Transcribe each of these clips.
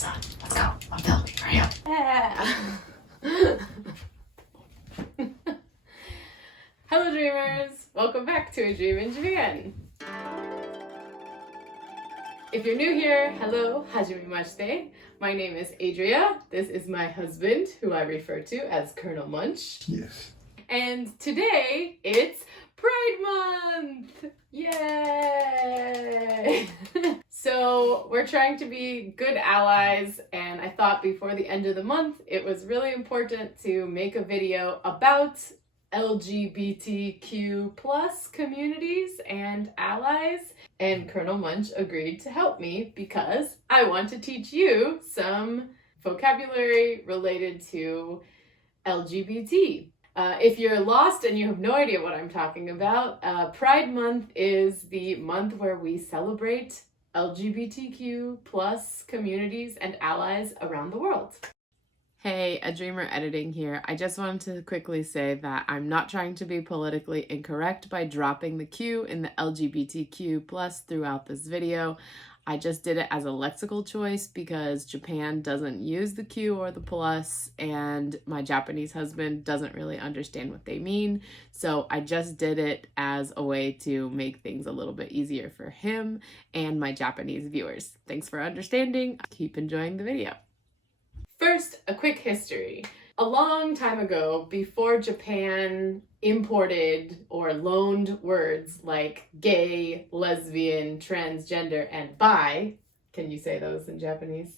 this on. Let's go. I'm filming. Hurry up. Hello dreamers! Welcome back to A Dream in Japan. If you're new here, hello, hajimemashite. My name is Adria. This is my husband, who I refer to as Colonel Munch. Yes. And today, it's Pride Month! Yay! So we're trying to be good allies, and I thought before the end of the month, it was really important to make a video about LGBTQ plus communities and allies, and Colonel Munch agreed to help me because I want to teach you some vocabulary related to LGBT. If you're lost and you have no idea what I'm talking about, Pride Month is the month where we celebrate LGBTQ plus communities and allies around the world. Hey, A Dreamer Editing here. I just wanted to quickly say that I'm not trying to be politically incorrect by dropping the Q in the LGBTQ plus throughout this video. I just did it as a lexical choice because Japan doesn't use the Q or the plus, and my Japanese husband doesn't really understand what they mean. So I just did it as a way to make things a little bit easier for him and my Japanese viewers. Thanks for understanding. Keep enjoying the video. First, a quick history. A long time ago, before Japan imported or loaned words like gay, lesbian, transgender, and bi, can you say those in Japanese?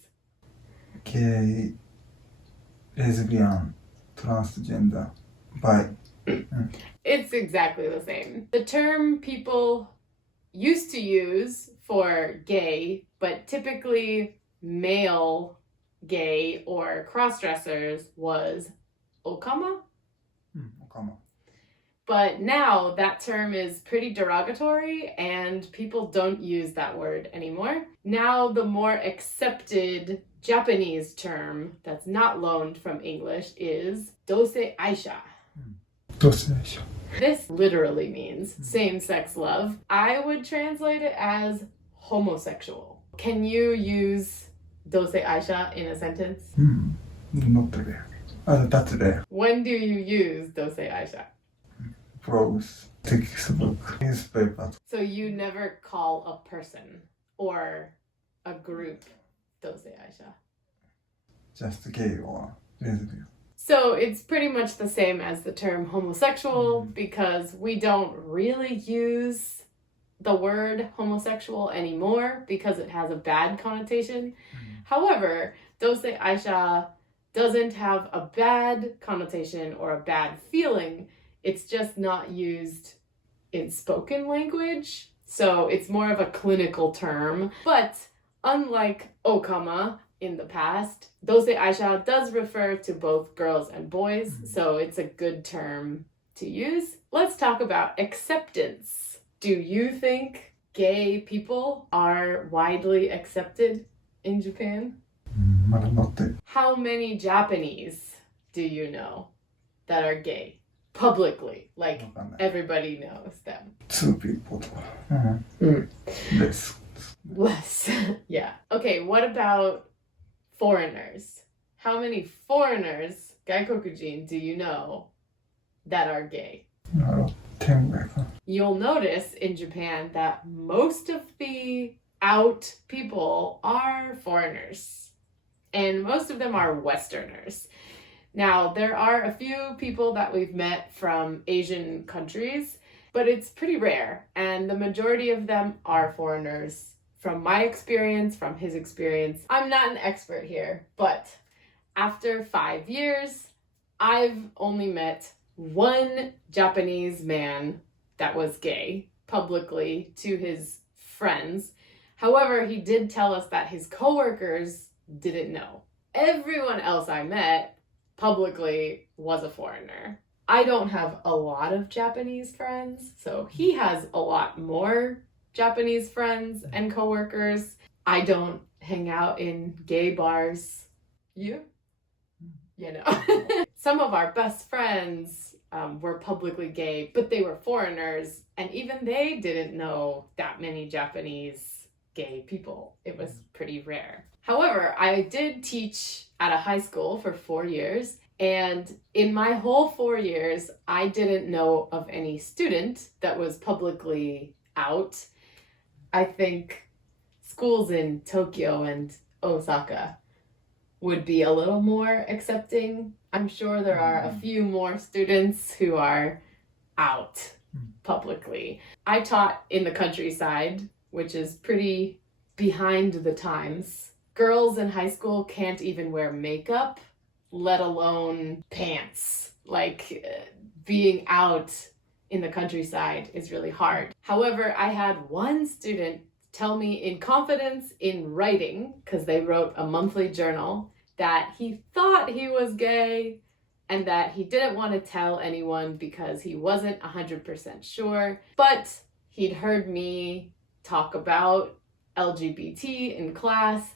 Gay, lesbian, transgender, bi. It's exactly the same. The term people used to use for gay, but typically male gay or cross-dressers, was okama. Okama. But now that term is pretty derogatory and people don't use that word anymore. Now the more accepted Japanese term that's not loaned from English is dosei aisha. Dosei. This literally means same-sex love. I would translate it as homosexual. Can you use dosei aisha in a sentence? Not rare. That's rare. When do you use dosei aisha? Prose, textbook, newspaper. So you never call a person or a group dosei aisha? Just gay or lesbian. So it's pretty much the same as the term homosexual because we don't really use the word homosexual anymore because it has a bad connotation. However, dosei aisha doesn't have a bad connotation or a bad feeling. It's just not used in spoken language. So it's more of a clinical term. But unlike okama in the past, dosei aisha does refer to both girls and boys. So it's a good term to use. Let's talk about acceptance. Do you think gay people are widely accepted in Japan? How many Japanese do you know that are gay? Publicly, like everybody knows them. 2 people. Less. Yeah. Okay, what about foreigners? How many foreigners, gaikokujin, do you know that are gay? 10 ぐらいかな。 You'll notice in Japan that most of the out people are foreigners, and most of them are Westerners. Now, there are a few people that we've met from Asian countries, but it's pretty rare, and the majority of them are foreigners. From my experience, from his experience, I'm not an expert here, but after 5 years, I've only met one Japanese man that was gay publicly to his friends. However, he did tell us that his coworkers didn't know. Everyone else I met publicly was a foreigner. I don't have a lot of Japanese friends, so he has a lot more Japanese friends and coworkers. I don't hang out in gay bars. You? You know. Some of our best friends were publicly gay, but they were foreigners, and even they didn't know that many Japanese gay people. It was pretty rare. However, I did teach at a high school for 4 years, and in my whole 4 years, I didn't know of any student that was publicly out. I think schools in Tokyo and Osaka would be a little more accepting. I'm sure there are a few more students who are out publicly. I taught in the countryside, which is pretty behind the times. Girls in high school can't even wear makeup, let alone pants. Like, being out in the countryside is really hard. However, I had one student tell me in confidence in writing, because they wrote a monthly journal, that he thought he was gay and that he didn't want to tell anyone because he wasn't 100% sure. But he'd heard me talk about LGBT in class,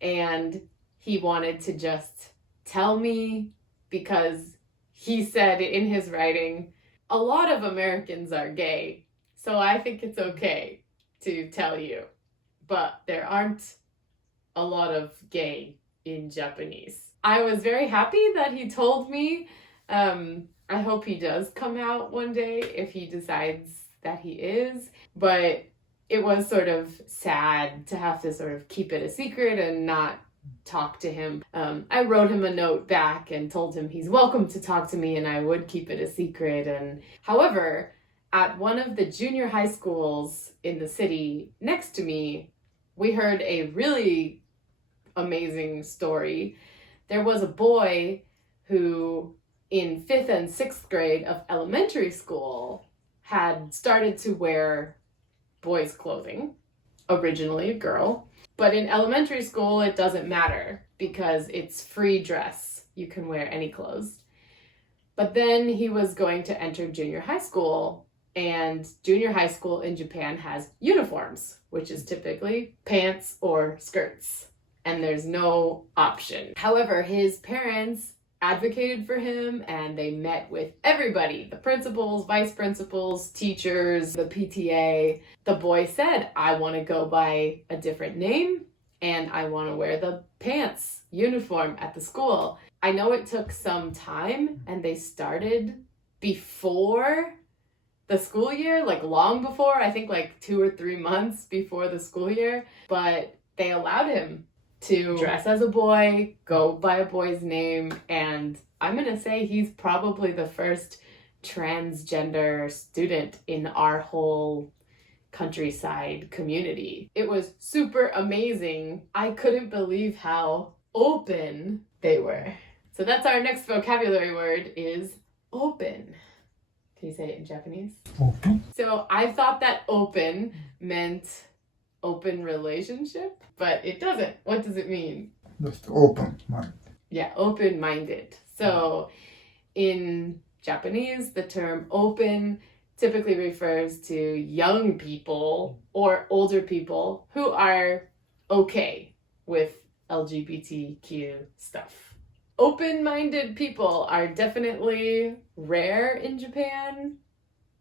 and he wanted to just tell me because he said in his writing, a lot of Americans are gay, so I think it's okay to tell you, but there aren't a lot of gay in Japanese. I was very happy that he told me. I hope he does come out one day if he decides that he is, but it was sort of sad to have to sort of keep it a secret and not talk to him. I wrote him a note back and told him he's welcome to talk to me and I would keep it a secret. And however, at one of the junior high schools in the city next to me, we heard a really amazing story. There was a boy who in 5th and 6th grade of elementary school had started to wear boys' clothing, originally a girl. But in elementary school, it doesn't matter because it's free dress. You can wear any clothes. But then he was going to enter junior high school, and junior high school in Japan has uniforms, which is typically pants or skirts, and there's no option. However, his parents advocated for him and they met with everybody, the principals, vice principals, teachers, the PTA. The boy said, I want to go by a different name and I want to wear the pants uniform at the school. I know it took some time and they started before the school year, like long before, I think like 2 or 3 months before the school year, but they allowed him to dress as a boy, go by a boy's name, and I'm gonna say he's probably the first transgender student in our whole countryside community. It was super amazing. I couldn't believe how open they were. So that's our next vocabulary word is open. Can you say it in Japanese? Open? So I thought that open meant open relationship, but it doesn't. What does it mean? Just open mind. Yeah, open-minded. So in Japanese, the term open typically refers to young people or older people who are okay with LGBTQ stuff. Open-minded people are definitely rare in Japan,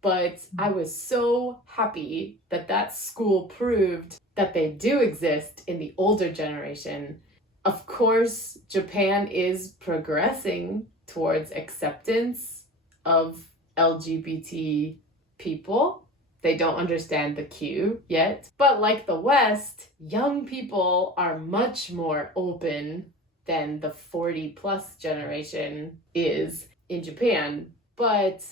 but I was so happy that that school proved that they do exist in the older generation. Of course, Japan is progressing towards acceptance of LGBT people. They don't understand the Q yet. But like the West, young people are much more open than the 40-plus generation is in Japan. But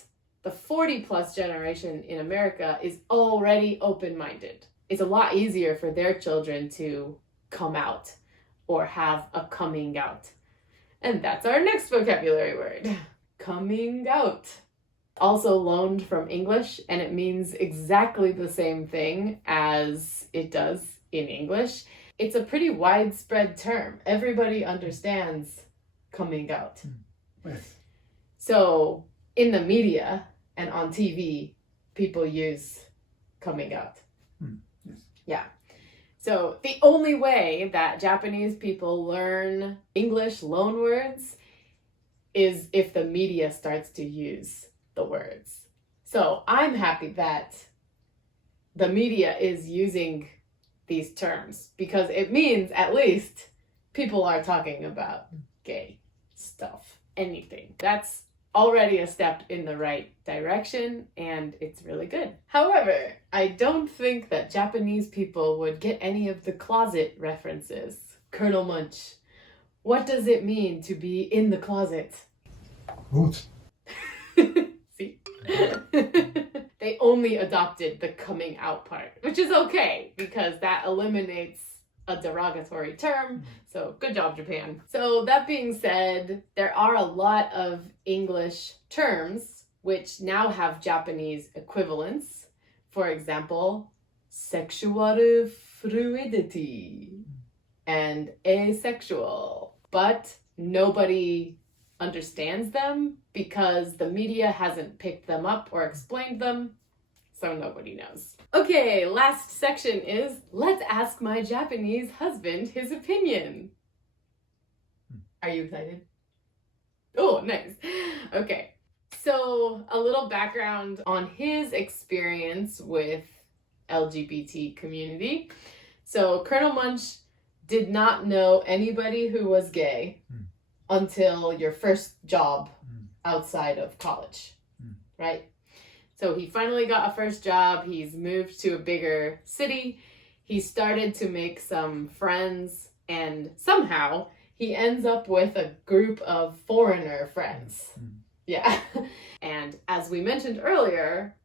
the 40-plus generation in America is already open-minded. It's a lot easier for their children to come out or have a coming out. And that's our next vocabulary word, coming out. Also loaned from English, and it means exactly the same thing as it does in English. It's a pretty widespread term. Everybody understands coming out. Yes. So in the media and on TV, people use coming out. Yes. Yeah. So the only way that Japanese people learn English loan words is if the media starts to use the words. So I'm happy that the media is using these terms because it means at least people are talking about gay stuff, anything. That's already a step in the right direction and it's really good. However, I don't think that Japanese people would get any of the closet references. Colonel Munch, what does it mean to be in the closet? Roots. See? They only adopted the coming out part, which is okay because that eliminates a derogatory term. So good job, Japan. So that being said, there are a lot of English terms which now have Japanese equivalents. For example, sexual fluidity and asexual. But nobody understands them because the media hasn't picked them up or explained them, so nobody knows. Okay, last section is let's ask my Japanese husband his opinion. Are you excited? Oh, nice. Okay, so a little background on his experience with LGBT community. So Colonel Munch did not know anybody who was gay until your first job outside of college, right? So he finally got a first job. He's moved to a bigger city. He started to make some friends and somehow he ends up with a group of foreigner friends. Yeah. And as we mentioned earlier,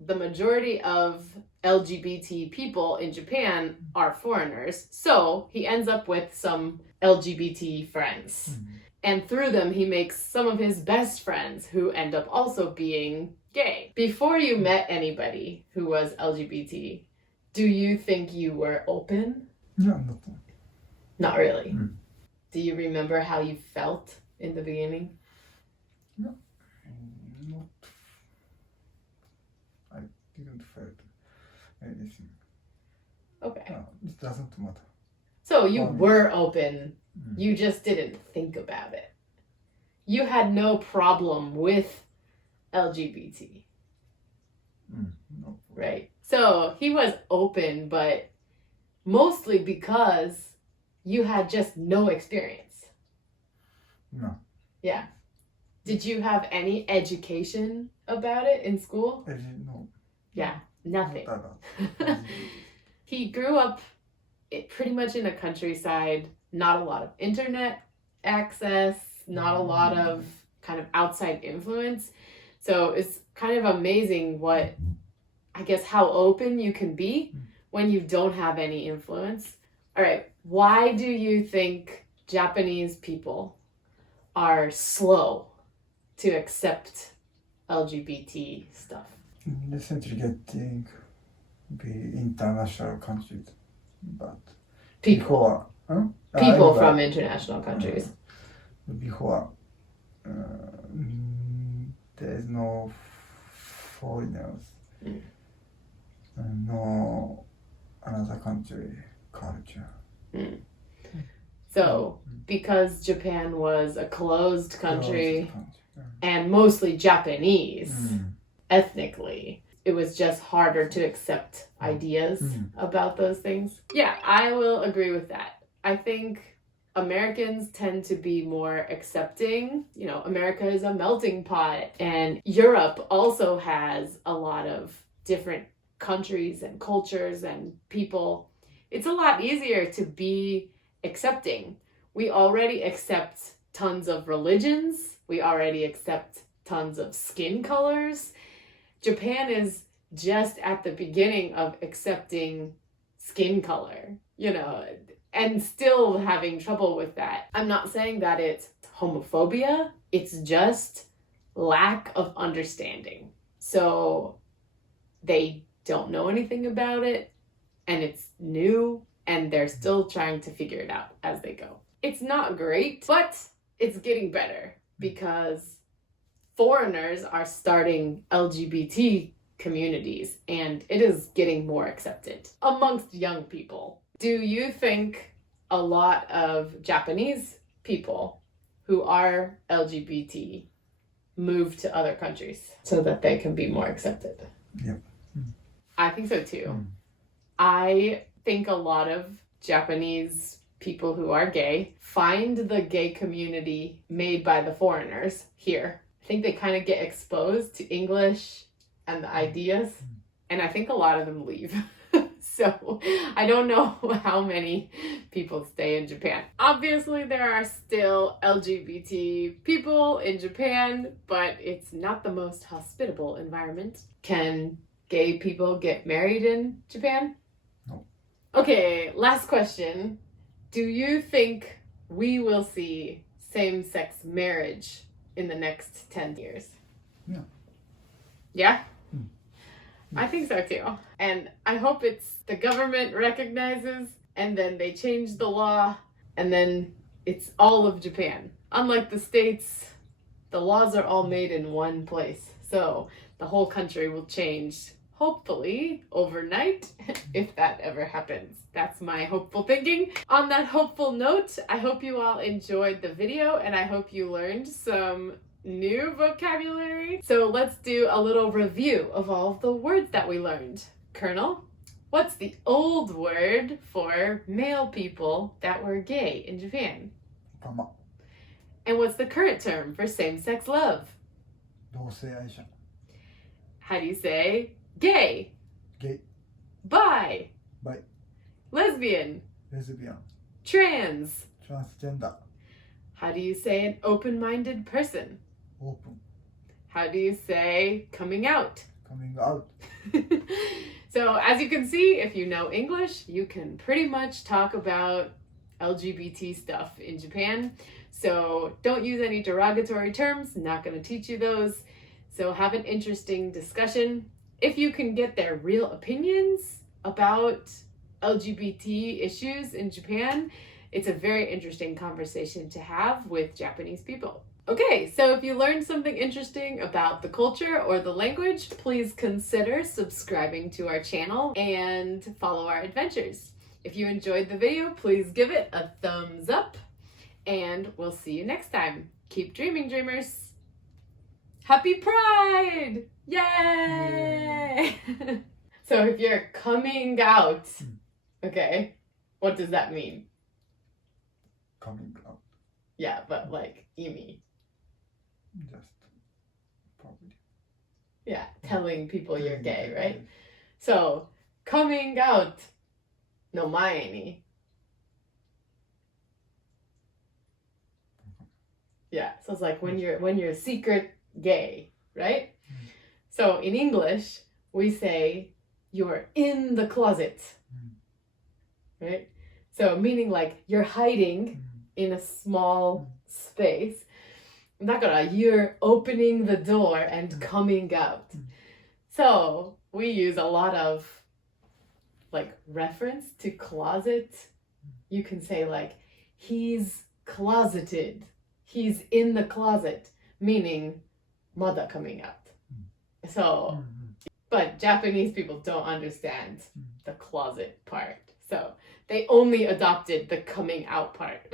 the majority of LGBT people in Japan are foreigners. So he ends up with some LGBT friends. And through them, he makes some of his best friends who end up also being gay. Before you met anybody who was LGBT, do you think you were open? No, not. Not really. Do you remember how you felt in the beginning? No, not. I didn't feel anything. Okay. No, it doesn't matter. So you For me. were open. You just didn't think about it. You had no problem with LGBT, No. right? So he was open, but mostly because you had just no experience. No. Yeah. Did you have any education about it in school? No. Yeah, nothing. Not about. He grew up pretty much in the countryside, not a lot of internet access, not a lot of kind of outside influence. So it's kind of amazing how open you can be when you don't have any influence. All right, why do you think Japanese people are slow to accept LGBT stuff? Recently getting the international countries, but People before, from international countries. Before, there is no foreigners, no another country culture. So, because Japan was a closed country Closed country. and mostly Japanese ethnically, it was just harder to accept ideas about those things. Yeah, I will agree with that. I think Americans tend to be more accepting. You know, America is a melting pot, and Europe also has a lot of different countries and cultures and people. It's a lot easier to be accepting. We already accept tons of religions. We already accept tons of skin colors. Japan is just at the beginning of accepting skin color, and still having trouble with that. I'm not saying that it's homophobia, it's just lack of understanding. So they don't know anything about it, and it's new, and they're still trying to figure it out as they go. It's not great, but it's getting better because foreigners are starting LGBT communities, and it is getting more accepted amongst young people. Do you think a lot of Japanese people who are LGBT move to other countries so that they can be more accepted? Yep. I think so too. I think a lot of Japanese people who are gay find the gay community made by the foreigners here. I think they kind of get exposed to English and the ideas, and I think a lot of them leave. So I don't know how many people stay in Japan. Obviously, there are still LGBT people in Japan, but it's not the most hospitable environment. Can gay people get married in Japan? No. Okay, last question. Do you think we will see same-sex marriage in the next 10 years? Yeah. Yeah? Mm. I think so too. And I hope it's the government recognizes and then they change the law and then it's all of Japan. Unlike the States, the laws are all made in one place. So the whole country will change, hopefully overnight, if that ever happens. That's my hopeful thinking. On that hopeful note, I hope you all enjoyed the video and I hope you learned some new vocabulary. So let's do a little review of all of the words that we learned. Colonel, what's the old word for male people that were gay in Japan? Kama. And what's the current term for same-sex love? 同性愛者 How do you say gay, ゲイ bi, バイ lesbian, レズビアン trans? トランスジェンダー How do you say an open-minded person? オープン How do you say coming out? カミングアウト So as you can see, if you know English, you can pretty much talk about LGBT stuff in Japan. So don't use any derogatory terms, not going to teach you those. So have an interesting discussion. If you can get their real opinions about LGBT issues in Japan, it's a very interesting conversation to have with Japanese people. Okay, so if you learned something interesting about the culture or the language, please consider subscribing to our channel and follow our adventures. If you enjoyed the video, please give it a thumbs up, and we'll see you next time. Keep dreaming, dreamers! Happy Pride! Yay! So if you're coming out, okay, what does that mean? カミングアウト Yeah, but like, Imi. just probably Yeah, telling people you're gay, right? So, coming out no 前に Yeah, so it's like when you're secret gay, right? So in English, we say you're in the closet, right? So meaning like you're hiding in a small space. だから you're opening the door and coming out. So we use a lot of like reference to closet. You can say like he's closeted. He's in the closet, meaning まだ coming out. So, but Japanese people don't understand the closet part. So they only adopted the coming out part.